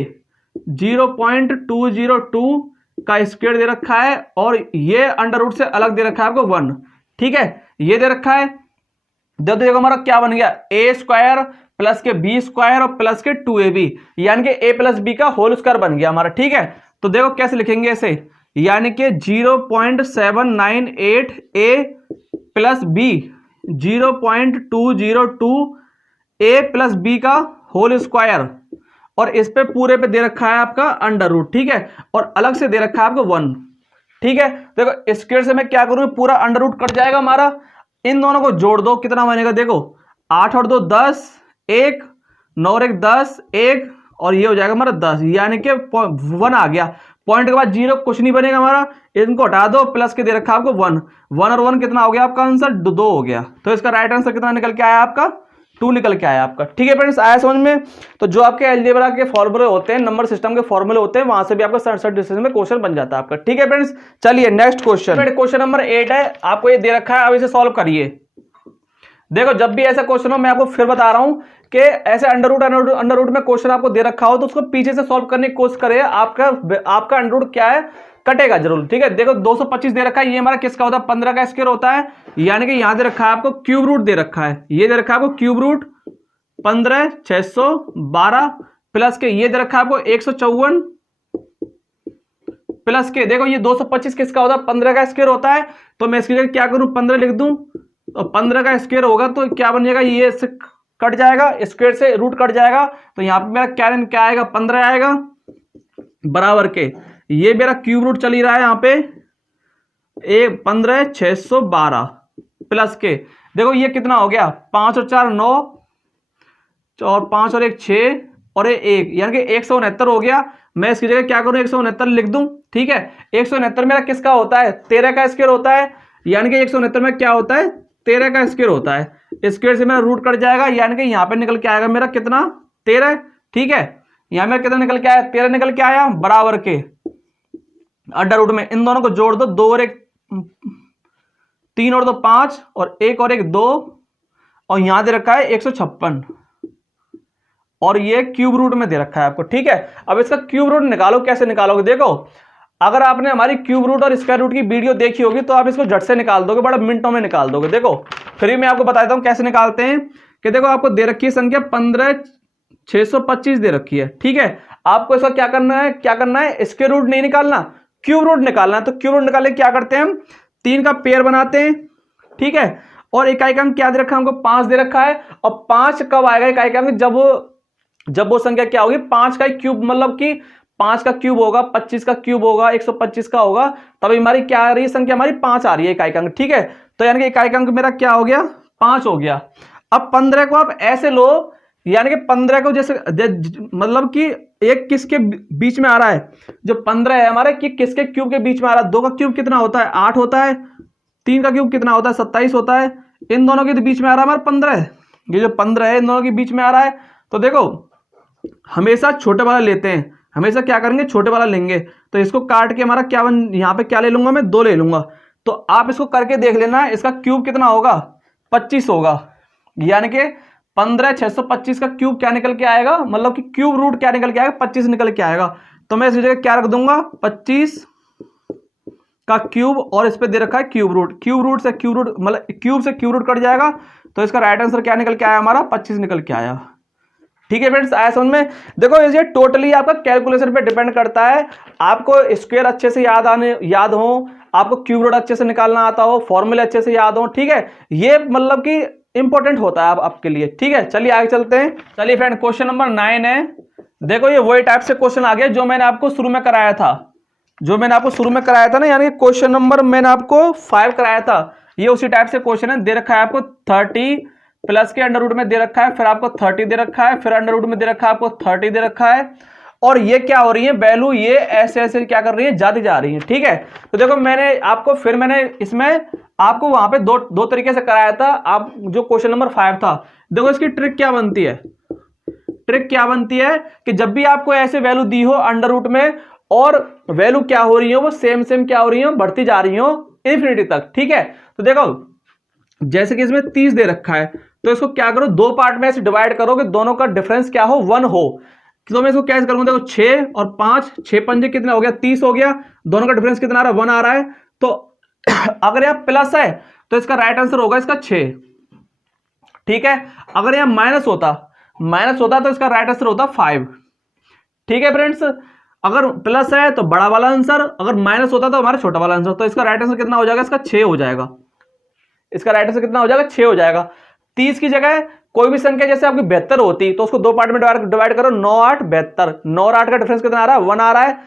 0.202 का स्क्वायर दे रखा है और ये अंडर रूट से अलग दे रखा है आपको 1। ठीक है, ये दे रखा है। देखो हमारा क्या बन गया, a स्क्वायर प्लस के b स्क्वायर और प्लस के 2ab, यानी कि a प्लस b का होल स्क्वायर बन गया हमारा। ठीक है, तो देखो कैसे लिखेंगे इसे, यानी कि 0.798 a plus b 0.202 a plus b का होल स्क्वायर और इस पे पूरे पे दे रखा है आपका अंडर रूट। ठीक है, और अलग से दे रखा है आपको 1। ठीक है, देखो स्क्वायर से मैं क्या करूं, पूरा अंडर रूट कट जाएगा हमारा, इन दोनों को जोड़ दो कितना बनेगा, देखो 8 और 2 10, 1 9 और 1 10, 1 और ये हो जाएगा हमारा 10, यानी कि 1 आ गया। पॉइंट के बाद 0 कुछ नहीं बनेगा हमारा, इनको हटा दो, प्लस के दे रखा आपको 1 और 1 कितना हो गया आपका आंसर 2 हो गया। तो इसका राइट आंसर कितना निकल के आया आपका 2 निकल के आया आपका। ठीक है फ्रेंड्स, आया समझ में। तो जो आपके अलजेब्रा के फॉर्मूले होते हैं, नंबर सिस्टम के फॉर्मूले होते हैं, वहां से भी आपका सर्च डिसीजन में क्वेश्चन बन जाता है आपका। ठीक है फ्रेंड्स, चलिए नेक्स्ट क्वेश्चन, क्वेश्चन नंबर 8 है, आपको ये दे रखा है, अब इसे सॉल्व करिए। देखो जब भी ऐसा क्वेश्चन हो, मैं आपको फिर बता रहा हूं कि ऐसे अंडर रूट में क्वेश्चन आपको दे रखा हो तो उसको पीछे से सॉल्व करने की कोशिश करें, आपका अंडर रूट क्या है कटेगा जरूर। ठीक है, देखो 225 दे रखा है, ये हमारा किसका होता है 15 का स्क्वायर होता है, यानी कि यहां दे रखा है आपको क्यूब रूट दे रखा है, ये दे रखा है आपको क्यूब रूट 15 612 प्लस के ये दे रखा है आपको 154 प्लस के, देखो ये 225 किसका होता है, 15 का स्क्वायर होता है, तो मैं इसकी जगह क्या करूं 15 लिख दूं, तो 15 का स्क्वायर होगा तो क्या बन जाएगा, ये से कट जाएगा, स्क्वायर से रूट कट जाएगा, तो यहाँ पे मेरा क्या आएगा 15 आएगा, बराबर के ये मेरा क्यूब रूट चल ही रहा है यहाँ पे 15 612 प्लस के, देखो ये कितना हो गया 5 और 4 9 और 5 और 1 6 और ये 1, यानी कि 169 हो गया। मैं इसकी जगह क्या करूं 169 लिख दूं, ठीक है। 169 मेरा किसका होता है, 13 का स्क्वायर होता है, यानी कि 169 में क्या होता है 13 का स्क्वायर होता है। स्क्वायर से मेरा रूट कट जाएगा, यानी कि यहाँ पे निकल के आएगा मेरा कितना 13, ठीक है। यहाँ मेरा कितना निकल के आया 13 निकल के आया, बराबर के अंडर रूट में इन दोनों को जोड़ दो, 2 और 1 3 और 2 5 और 1 और 1 2 और यहां दे रखा है 156 और ये क्यूब रूट में दे रखा है आपको, ठीक है। अब इसका क्यूब रूट निकालो, कैसे निकालोगे, देखो अगर आपने हमारी क्यूब रूट और स्क्वायर रूट की वीडियो देखी होगी तो आप इसको झट से निकाल दोगे, बड़ा मिनटों में निकाल दोगे। देखो फिर मैं आपको बताता हूं कैसे निकालते हैं, कि देखो आपको दे रखी है संख्या 15 625 दे रखी है, ठीक है। आपको इसका क्या करना है स्क्वायर रूट नहीं निकालना, क्यूब रूट निकालना है। तो क्यूब रूट निकालने क्या करते हैं हम 3 का पेयर बनाते हैं, ठीक है। और इकाई का अंक क्या दे रखा है हमको 5 दे रखा है, और 5 कब आएगा इकाई का अंक, जब वो संख्या क्या होगी 5 का क्यूब, मतलब कि 5 का क्यूब होगा 25 का क्यूब होगा 125 का होगा, तब हमारी क्या आ रही है संख्या हमारी 5 आ रही है इकाई का अंक, ठीक है। तो यानी कि इकाई का अंक मेरा क्या हो गया 5 हो गया। अब 15 को आप ऐसे लो, यानी कि 15 को जैसे मतलब कि एक किसके बीच में आ रहा है, जो 15 है हमारे कि किसके क्यूब के बीच में आ रहा है, 2 का क्यूब कितना होता है 8 होता है, 3 का क्यूब कितना होता है 27 होता है, इन दोनों के बीच में आ रहा है हमारा 15, ये जो 15 है इन दोनों के बीच में आ रहा है। तो देखो हमेशा छोटे वाला लेते हैं, हमेशा क्या करेंगे छोटे वाला लेंगे, तो इसको काट के हमारा क्या यहाँ पे क्या ले लूंगा मैं 2 ले लूंगा। तो आप इसको करके देख लेना, इसका क्यूब कितना होगा 25 होगा, यानी कि 15 625 का क्यूब क्या निकल के आएगा, मतलब कि क्यूब रूट क्या निकल के आएगा 25 निकल के आएगा। तो मैं इस जगह क्या रख दूंगा 25 का क्यूब, और इस पे दे रखा है क्यूब रूट, क्यूब रूट से क्यूब रूट मतलब क्यूब से क्यूब रूट कट जाएगा, तो इसका राइट आंसर क्या निकल के आया हमारा 25 निकल के आया, ठीक है फ्रेंड्स। आया समझ में। देखो ये टोटली आपका कैलकुलेशन पे डिपेंड करता है, आपको स्क्वायर अच्छे से याद हो, आपको क्यूब रूट अच्छे से निकालना आता हो, फॉर्मूले अच्छे से याद हो, ठीक है। ये मतलब कि इंपॉर्टेंट होता है आपके लिए, ठीक है। चलिए आगे चलते हैं। चलिए फ्रेंड क्वेश्चन नंबर 9 है, देखो ये वही टाइप से क्वेश्चन आ गया जो मैंने आपको शुरू में कराया था, ना, यानी क्वेश्चन नंबर मैंने आपको 5 कराया था, ये उसी टाइप से क्वेश्चन है। दे रखा है आपको 30 प्लस के अंडर रूट में दे रखा है, फिर आपको 30 दे रखा है, फिर अंडर रूट में दे रखा है आपको 30 दे रखा है, और ये क्या हो रही है वैल्यू ये ऐसे ऐसे क्या कर रही है जाती जा रही है, ठीक है। तो देखो मैंने इसमें आपको वहां पे दो तरीके से कराया था, आप जो क्वेश्चन नंबर 5 था। देखो इसकी ट्रिक क्या बनती है कि जब भी आपको ऐसे वैल्यू दी हो अंडर रूट में और वैल्यू क्या हो रही हो वो सेम क्या हो रही हो बढ़ती जा रही हो इन्फिनिटी तक, ठीक है। तो देखो जैसे कि इसमें 30 दे रखा है, तो इसको क्या करो 2 पार्ट में ऐसे डिवाइड करो कि दोनों का डिफरेंस क्या हो 1 हो। तो मैं इसको कैसे करूंगा, देखो 6 और 5 6 पंजे कितना हो गया 30 हो गया, दोनों का डिफरेंस कितना आ रहा है 1 आ रहा है। तो अगर यहां प्लस है तो इसका राइट आंसर होगा इसका 6, ठीक है। अगर यहां माइनस होता तो इसका राइट आंसर होता 5, ठीक है फ्रेंड्स। अगर प्लस है तो बड़ा वाला आंसर, अगर माइनस होता तो हमारा छोटा वाला आंसर। तो इसका राइट आंसर कितना हो जाएगा, इसका 6 हो जाएगा, इसका राइट आंसर कितना हो जाएगा 6 हो जाएगा। 30 की जगह कोई भी संख्या जैसे आपकी 72 होती तो उसको 2 पार्ट में डिवाइड करो, 9 8 72, 9 और 8 का डिफरेंस कितना आ रहा है 1 आ रहा है।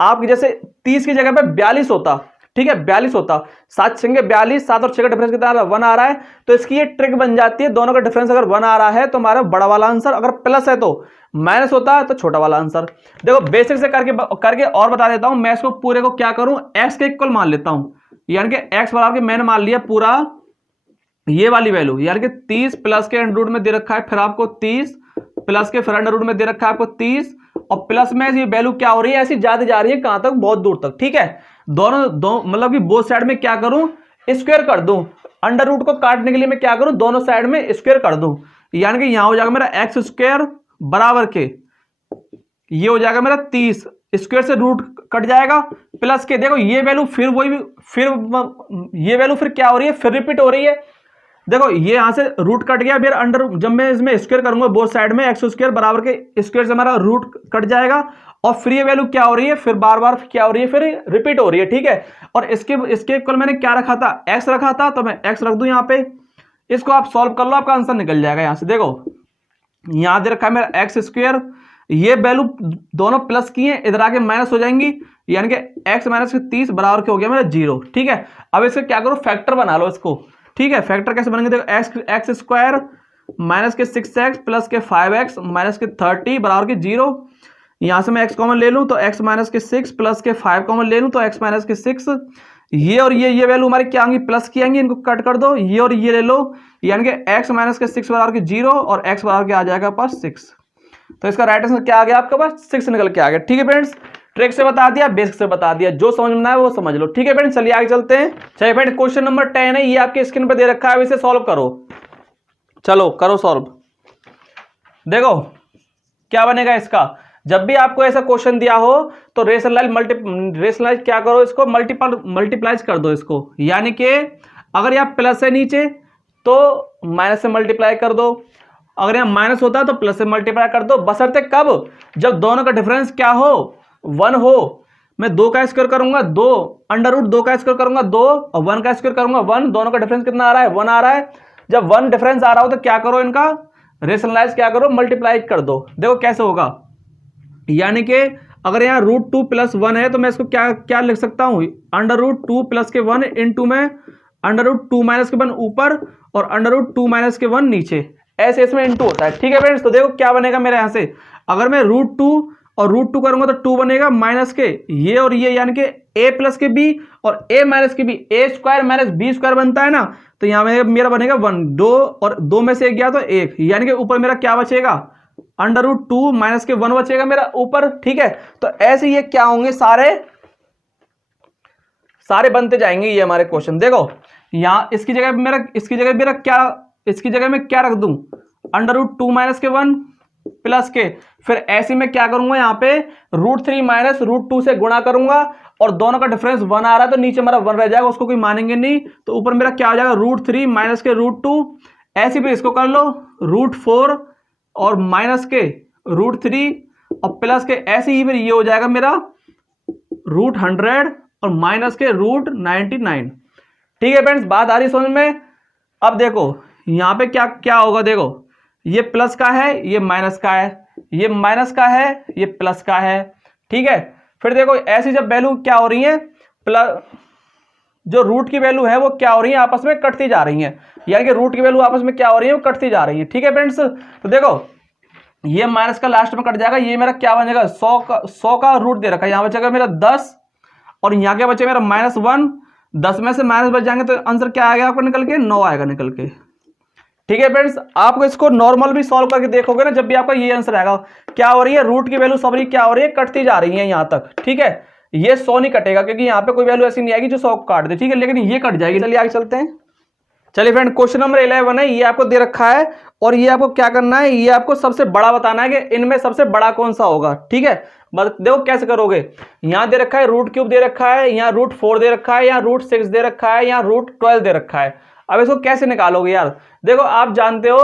आपकी जैसे 30 की जगह पे 42 होता, ठीक है 42 होता, 7 6 42, 7 और 6 का डिफरेंस कितना आ रहा है 1 आ रहा है। तो इसकी ये ट्रिक बन जाती है, दोनों का डिफरेंस अगर 1 आ रहा है तो हमारा बड़ा वाला आंसर, अगर प्लस है तो माइनस होता है तो छोटा वाला आंसर। देखो बेसिक से करके और बता देता हूं, मैं इसको पूरे को क्या करूं x के इक्वल मान लेता हूं, यानी कि x बराबर के मैंने मान लिया पूरा ये वाली वैल्यू, यानी कि 30 प्लस के अंडर रूट में दे रखा है, फिर आपको 30 प्लस के फिर अंडर रूट में दे रखा है आपको 30, और प्लस में ये वैल्यू क्या हो रही है ऐसी जाती जा रही है कहां तक बहुत दूर तक, ठीक है। दोनों मतलब कि बोथ साइड में क्या करूं स्क्वायर कर दूं, अंडर रूट को काटने के लिए मैं क्या करूं दोनों साइड में स्क्वायर कर दूं, यानी कि यहां हो जाएगा मेरा एक्स स्क्वायर बराबर के ये हो जाएगा मेरा 30, स्क्वायर से रूट कट जाएगा, प्लस के देखो ये वैल्यू फिर ये वैल्यू फिर क्या हो रही है फिर रिपीट हो रही है। देखो ये यहां से रूट कट गया, फिर अंडर जब मैं इसमें स्क्वायर करूंगा बोथ साइड में एक्स स्क्वायर बराबर के स्क्वायर से हमारा रूट कट जाएगा, और फिर ये वैल्यू क्या हो रही है, फिर बार बार क्या हो रही है, फिर रिपीट हो रही है, ठीक है। और इसके इक्वल मैंने क्या रखा था, x रखा था, तो मैं x रख दूं यहाँ पे। इसको आप सॉल्व कर लो, आपका आंसर निकल जाएगा। यहां से देखो, यहां दे रखा है मेरा एक्स स्क्वायर, ये वैल्यू दोनों प्लस की है, इधर आके माइनस हो जाएंगी, यानी कि x माइनस 30 बराबर के हो गया मेरा 0, ठीक है। अब इसका क्या करो, फैक्टर बना लो इसको, ठीक है। फैक्टर कैसे बनेंगे, देखो एक्स स्क्वायर माइनस के 6x प्लस के 5x माइनस के 30 बराबर के 0। यहां से मैं x कॉमन ले लूं तो x माइनस के 6 प्लस के 5 कॉमन ले लूं तो x माइनस के 6। ये और ये वैल्यू हमारी क्या आएंगी, प्लस की आएंगी, इनको कट कर दो, ये और ये ले लो, यानी कि x माइनस के 6 बराबर के 0 और x बराबर के आ जाएगा पास 6। तो इसका राइट आंसर क्या आ गया आपके पास, 6 निकल के आ गया, ठीक है फ्रेंड्स। ट्रिक से बता दिया, बेसिक से बता दिया, जो समझना है वो समझ लो, ठीक है फ्रेंड्स। चलिए आगे चलते हैं। चलिए फ्रेंड्स, क्वेश्चन नंबर 10 है, ये आपके स्क्रीन पर दे रखा है, इसे सॉल्व करो। चलो करो सॉल्व। देखो क्या बनेगा इसका, जब भी आपको ऐसा क्वेश्चन दिया हो तो रेशनलाइज क्या करो, इसको मल्टीप्लाइज कर दो इसको, यानी कि अगर यहाँ प्लस है नीचे तो माइनस से मल्टीप्लाई कर दो, अगर यहाँ माइनस होता है तो प्लस से मल्टीप्लाई कर दो, बशर्ते कब, जब दोनों का डिफरेंस क्या हो, 1 हो। मैं 2 का स्क्वायर करूंगा 2, अंडर रूट 2 का स्क्वायर करूंगा 2 और 1 का स्क्वायर करूंगा 1, दोनों का डिफरेंस कितना आ रहा है, 1 आ रहा है। जब 1 डिफरेंस आ रहा हो तो क्या करो, इनका रेशनलाइज क्या करो, मल्टीप्लाई कर दो। देखो कैसे होगा, यानी कि अगर यहाँ √2 + 1 है तो मैं इसको क्या क्या लिख सकता हूँ, √2 + के 1 इंटू में √2 - के 1 ऊपर और √2 - के 1 नीचे, ऐसे इसमें इंटू होता है, ठीक है फ्रेंड्स। तो देखो क्या बनेगा मेरे यहाँ से, अगर मैं √2 और √2 करूंगा तो 2 बनेगा माइनस के ये और ये, यानी कि a + के b और a - के b, a² - b² बनता है ना, तो यहाँ में मेरा बनेगा 1, 2 और 2 में से 1 गया तो 1, यानी कि ऊपर मेरा क्या बचेगा, √2 - के 1 बचेगा मेरा ऊपर, ठीक है। तो ऐसे ये क्या होंगे, सारे बनते जाएंगे ये हमारे क्वेश्चन। देखो यहाँ इसकी जगह मैं क्या रख दूं, √2 - के 1 प्लस के, फिर ऐसे में क्या करूंगा, यहाँ पे √3 - √2 से गुणा करूंगा और दोनों का डिफरेंस 1 आ रहा है तो नीचे मेरा 1 रह जाएगा, उसको कोई मानेंगे नहीं, तो ऊपर मेरा क्या हो जाएगा, √3 - के √2, ऐसे भी इसको कर लो, √4 और माइनस के √3 और प्लस के, ऐसे ही फिर ये हो जाएगा मेरा √100 और माइनस के √99, ठीक है फ्रेंड्स। बात आ रही समझ में। अब देखो यहाँ पे क्या क्या होगा, देखो ये प्लस का है, ये माइनस का है, ये माइनस का है, ये प्लस का है, ठीक है। फिर देखो ऐसी जब वैल्यू क्या हो रही है, प्लस जो रूट की वैल्यू है वो क्या हो रही है, आपस में कटती जा रही है, यानी कि रूट की वैल्यू आपस में क्या हो रही है, वो कटती जा रही है, ठीक है फ्रेंड्स। तो देखो ये माइनस का लास्ट में कट जाएगा, ये मेरा क्या बनेगा, 100 का रूट दे रखा है, यहाँ बचेगा मेरा 10 और यहाँ क्या बचेगा मेरा -1, 10 में से माइनस बच जाएंगे तो आंसर क्या आएगा आपको निकल के, 9 आएगा निकल के, ठीक है फ्रेंड्स। आपको इसको नॉर्मल भी सॉल्व करके देखोगे ना, जब भी आपका ये आंसर आएगा, क्या हो रही है, रूट की वैल्यू सबरी क्या हो रही है, कटती जा रही है यहाँ तक, ठीक है। ये 100 नहीं कटेगा क्योंकि यहाँ पे कोई वैल्यू ऐसी नहीं आएगी जो 100 को काट दे, ठीक है, लेकिन ये कट जाएगी। चलिए आगे चलते हैं। चलिए फ्रेंड, क्वेश्चन नंबर 11 है, ये आपको दे रखा है और ये आपको क्या करना है, ये आपको सबसे बड़ा बताना है कि इनमें सबसे बड़ा कौन सा होगा, ठीक है। देखो कैसे करोगे, यहाँ दे रखा है √3 दे रखा है, यहाँ √4 दे रखा है, यहाँ √6 दे रखा है, यहाँ √12 दे रखा है। अब इसको कैसे निकालोगे यार, देखो आप जानते हो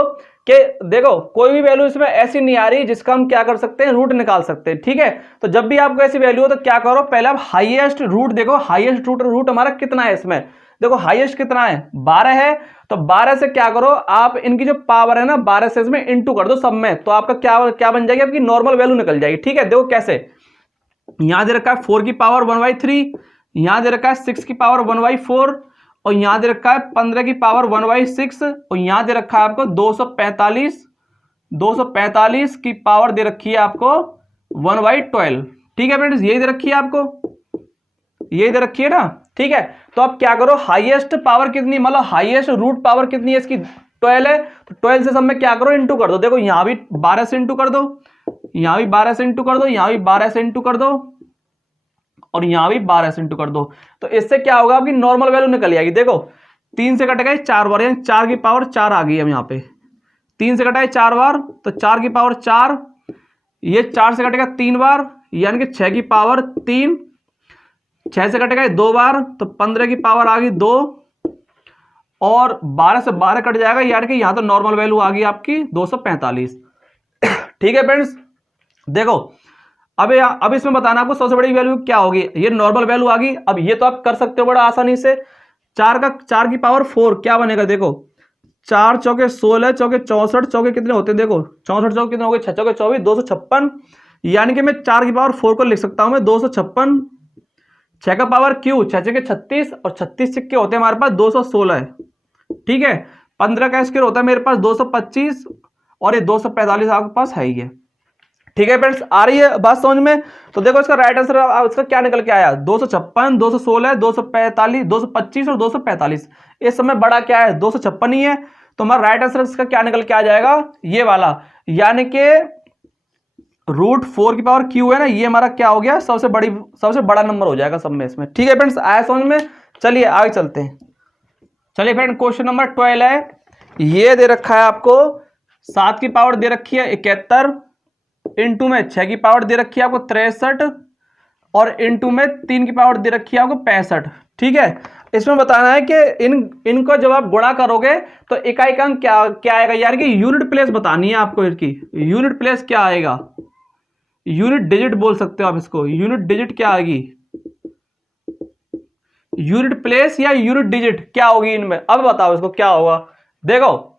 कि देखो कोई भी वैल्यू इसमें ऐसी नहीं आ रही जिसका हम क्या कर सकते हैं, रूट निकाल सकते हैं, ठीक है। तो जब भी आपको ऐसी वैल्यू हो तो क्या करो, पहले आप हाईएस्ट रूट देखो, हाईएस्ट रूट हमारा कितना है इसमें, देखो हाईएस्ट कितना है, 12 है, तो 12 से क्या करो आप, इनकी जो पावर है ना 12 से इसमें इंटू कर दो सब में, तो आपका क्या बन जाएगी, आपकी नॉर्मल वैल्यू निकल जाएगी, ठीक है। देखो कैसे, यहां दे रखा है 4 की पावर 1/3, यहां दे रखा है 6 की पावर 1/4 और यहां दे रखा है 15 की पावर 1/6 और यहां दे रखा है आपको 245 की पावर दे रखी है आपको 1/12, ठीक है फ्रेंड्स, यही दे रखी है आपको, यही दे रखी है ना, ठीक है। तो आप क्या करो, हाईएस्ट पावर कितनी, मतलब हाईएस्ट रूट पावर कितनी है इसकी, 12 है, तो 12 से सब में क्या करो, इंटू कर दो। देखो यहां भी 12 से इंटू कर दो, यहां भी 12 से इंटू कर दो, यहां भी 12 से इंटू कर दो और यहां भी 12 से इंटू कर दो, तो इससे क्या होगा, आपकी नॉर्मल वैल्यू निकल जाएगी। देखो 3 से कटेगा 4 बार, यानी 4 की पावर 4 आ गई है यहाँ पे, 3 से कटा है 4 बार तो 4 की पावर 4, ये 4 से कटेगा 3 बार यानी कि 6 की पावर 3, 6 से कटेगा 2 बार तो 15 की पावर आ गई 2 और 12 से 12 कट जाएगा, यानी कि यहां तो नॉर्मल वैल्यू आ गई आपकी 245, ठीक है फ्रेंड्स। देखो अब इसमें बताना आपको सबसे बड़ी वैल्यू क्या होगी। ये नॉर्मल वैल्यू आ गई। अब ये तो आप कर सकते हो बड़ा आसानी से। 4 की पावर 4 क्या बनेगा, देखो 4 चौके 16, चौके 64, चौके कितने होते हैं देखो 64 चौके कितने हो गए, 6 चौके 24, 256। यानी कि मैं 4 की पावर 4 को लिख सकता हूं मैं 256। 6 का पावर क्यू 6 के 36 और 36 सिक्के होते हैं हमारे पास 216 है। ठीक है, 15 का स्क्वायर होता है मेरे पास 225 और ये 245 आपके पास है ही है। ठीक है फ्रेंड्स, आ रही है बात समझ में। तो देखो इसका राइट आंसर इसका क्या निकल के आया, 256, 216, 245, 225 और 245। इस समय बड़ा क्या है 256 ही है। तो हमारा राइट आंसर इसका क्या निकल के आ जाएगा, ये वाला, यानी कि √4 की पावर क्यू है ना, ये हमारा क्या हो गया सबसे बड़ा नंबर हो जाएगा सब में इसमें। ठीक है फ्रेंड्स, आया समझ में। चलिए आगे चलते हैं। चलिए फ्रेंड, क्वेश्चन नंबर 12 है। ये दे रखा है आपको 7 की पावर दे रखी है 71, इंटू में 6 की पावर दे रखी है आपको 63 और इंटू में 3 की पावर दे रखी है आपको 65। ठीक है, इसमें बताना है कि इनको जब आप गुणा करोगे तो इकाई का अंक क्या आएगा, यानी कि यूनिट प्लेस बतानी है आपको। इसकी यूनिट प्लेस क्या आएगा, यूनिट डिजिट बोल सकते हो आप इसको। यूनिट डिजिट क्या आएगी, यूनिट प्लेस या यूनिट डिजिट क्या होगी इनमें, अब बताओ इसको क्या होगा। देखो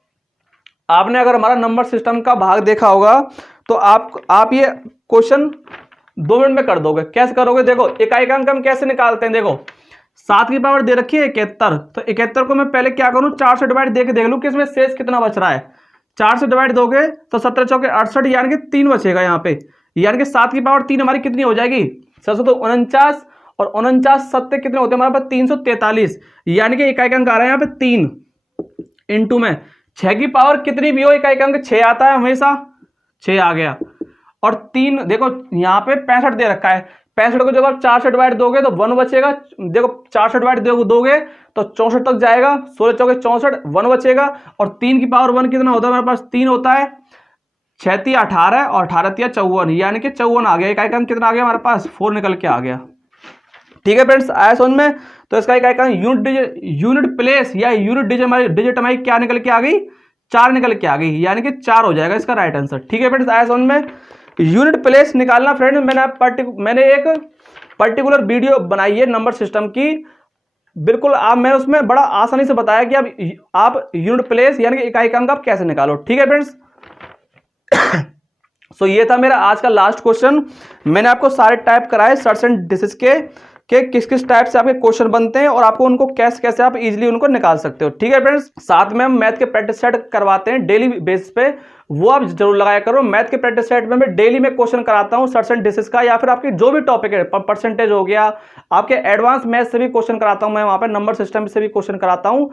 आपने अगर हमारा नंबर सिस्टम का भाग देखा होगा तो आप ये क्वेश्चन 2 मिनट में कर दोगे। कैसे करोगे, देखो इकाई का अंक हम कैसे निकालते हैं। देखो 7 की पावर दे रखी है 71, तो 71 को मैं पहले क्या करूं 4 से डिवाइड देके देख लूं कि इसमें शेष कितना बच रहा है। 4 से डिवाइड दोगे तो 17 चौके 68, यानी कि 3 बचेगा यहाँ पे। यानी कि 7 की पावर 3 हमारी कितनी हो जाएगी 749, और 49 7 कितने होते हैं हमारे पास 343, यानी कि इकाई का अंक आ रहा है यहाँ पे 3। इंटू में 6 की पावर कितनी भी हो इकाई का अंक 6 आता है हमेशा, 6 आ गया। और 3 देखो यहाँ पे 65 दे रखा है, 65 को जब आप 4 से डिवाइड दोगे तो 1 बचेगा। देखो 4 से डिवाइड दोगे तो 64 तक जाएगा, 16 चौके 64, 1 बचेगा। और 3 की पावर 1 कितना होता है हमारे पास 3 होता है, 6 3 18 और 18 3 54, यानी कि 54 आ गया। इकाई का अंक कितना आ गया हमारे पास 4 निकल के आ गया। ठीक है फ्रेंड्स, आया समझ में। तो इसका इकाई का यूनिट प्लेस या यूनिट डिजिट हमारी क्या निकल के आ गई 4 निकल के आ गई, यानी कि 4 हो जाएगा इसका राइट आंसर। ठीक है फ्रेंड्स, आया समझ में। यूनिट प्लेस निकालना फ्रेंड मैंने एक पर्टिकुलर वीडियो बनाई है नंबर सिस्टम की, बिल्कुल मैंने उसमें बड़ा आसानी से बताया कि आप यूनिट प्लेस यानी कि इकाई का अंक आप कैसे निकालो। ठीक है फ्रेंड्स, सो ये था मेरा आज का लास्ट क्वेश्चन। मैंने आपको सारे टाइप कराए सर्च एंड डिसीज के किस किस टाइप से आपके क्वेश्चन बनते हैं और आपको उनको कैसे कैसे आप इजीली उनको निकाल सकते हो। ठीक है फ्रेंड्स, साथ में हम मैथ के प्रैक्टिस सेट करवाते हैं डेली बेसिस पे, वो आप जरूर लगाया करो। मैथ के प्रैक्टिस सेट में मैं डेली में क्वेश्चन कराता हूं सर्च एंड डिसीज का, या फिर आपके जो भी टॉपिक है, परसेंटेज हो गया, आपके एडवांस मैथ से भी क्वेश्चन कराता हूं मैं, वहां पर नंबर सिस्टम से भी क्वेश्चन कराता हूं,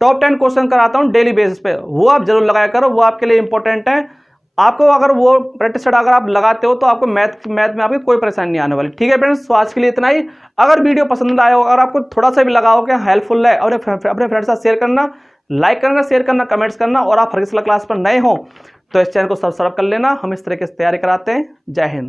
टॉप 10 क्वेश्चन कराता हूं डेली बेसिस पे, वो आप जरूर लगाया करो, वो आपके लिए इंपॉर्टेंट है। आपको अगर वो प्रैक्टिस सेट अगर आप लगाते हो तो आपको मैथ में आपकी कोई परेशानी नहीं आने वाली। ठीक है फ्रेंड्स, तो आज के लिए इतना ही। अगर वीडियो पसंद आया हो, अगर आपको थोड़ा सा भी लगा हो कि हेल्पफुल है, और अपने फ्रेंड्स के साथ शेयर करना, लाइक करना, शेयर करना, कमेंट्स करना, और आप हर क्लास पर नए हो तो इस चैनल को सब्सक्राइब कर लेना। हम इस तरह की तैयारी कराते हैं। जय हिंद।